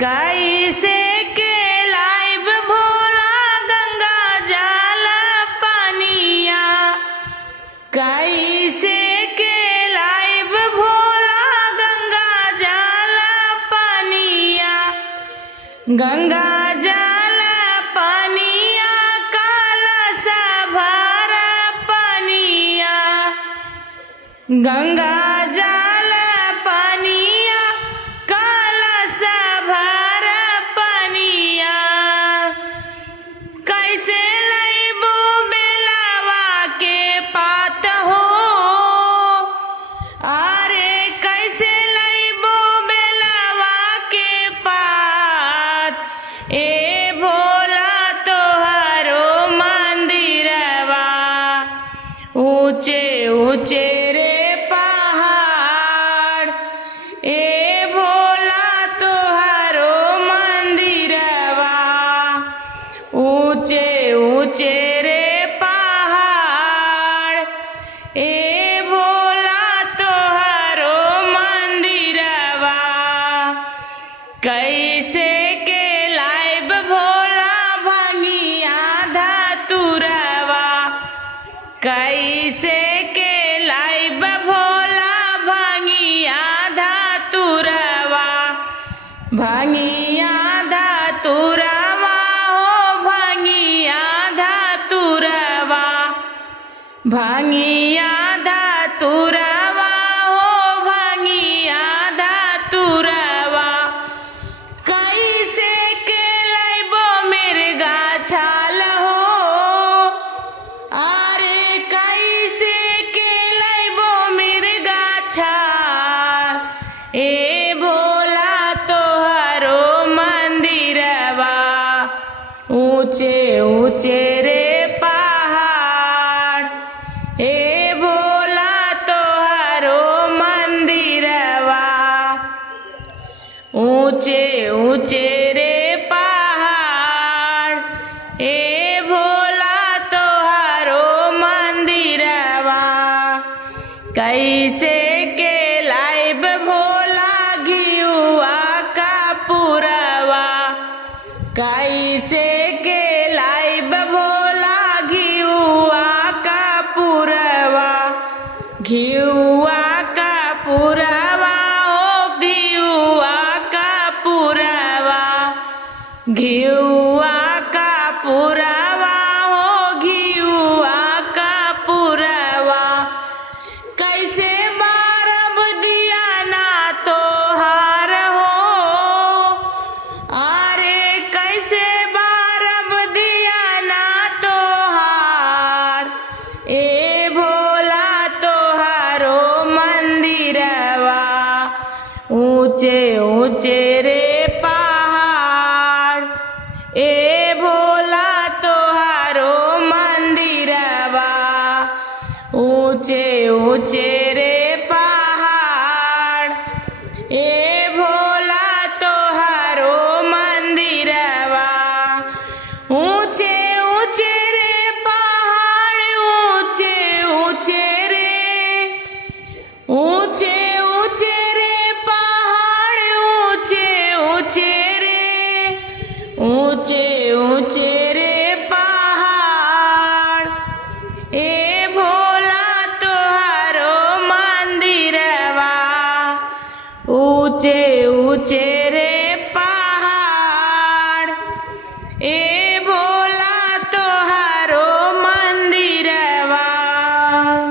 कैसे के लाइब भोला गंगा जल पानिया, कैसे के लाइब भोला गंगा जल पानिया, गंगा जल पानिया कलश भर पानिया, गंगा जल पानिया कलश भर पानिया, कैसे लइबो बेलवा के पात हो, अरे कैसे लइबो बेलवा के पात, ए भोला तोहरो मंदिरवा ऊंचे ऊंचे रे पहाड़, ए भोला तोहरो मंदिरवा ऊंचे ऊंचे रे पहाड़, ए भोला तोहरो मंदिरवा, कैसे के लाइब भोला भंगिया धतुरवा, कैसे के लाइब भोला भंगिया धतुरवा, भंगिया धतुरवा हो भंगिया धतुरवा, भंगिया धतुरवा हो भंगिया धतुरवा, कैसे के लइबो मिर्गा छाल हो, अरे कैसे के लइबो मिर्गा छाल, ए भोला तोहरो मंदिरवा ऊंचे ऊंचे रे पहाड़, ए भोला तोहरो मंदिरवा ऊंचे ऊंचे रे पहाड़, ए भोला तोहरो मंदिरवा, कैसे के लाइब भोला घिउआ का पुरवा, कैसे के लाइब भोला घिउआ का पुरवा, घिउआ का पुरवा हो घिउआ का पुरवा, घिउआ का पुरवा हो घिउआ का पुरवा, कैसे बारब दिया ना तोहार हो, अरे कैसे बारब दिया ना तोहार, ए भोला तोहारो मंदिरवा ऊंचे ऊंचे रे पहाड़, ए भोला तोहारो मंदिरवा ऊंचे ऊंचे रे पहाड़, ए भोला तोहारो मंदिरवा ऊंचे ऊंचे रे पहाड़, ऊंचे ऊंचे रे, ऊंचे ऊंचे रे पहाड़ ऊंचे ऊंचे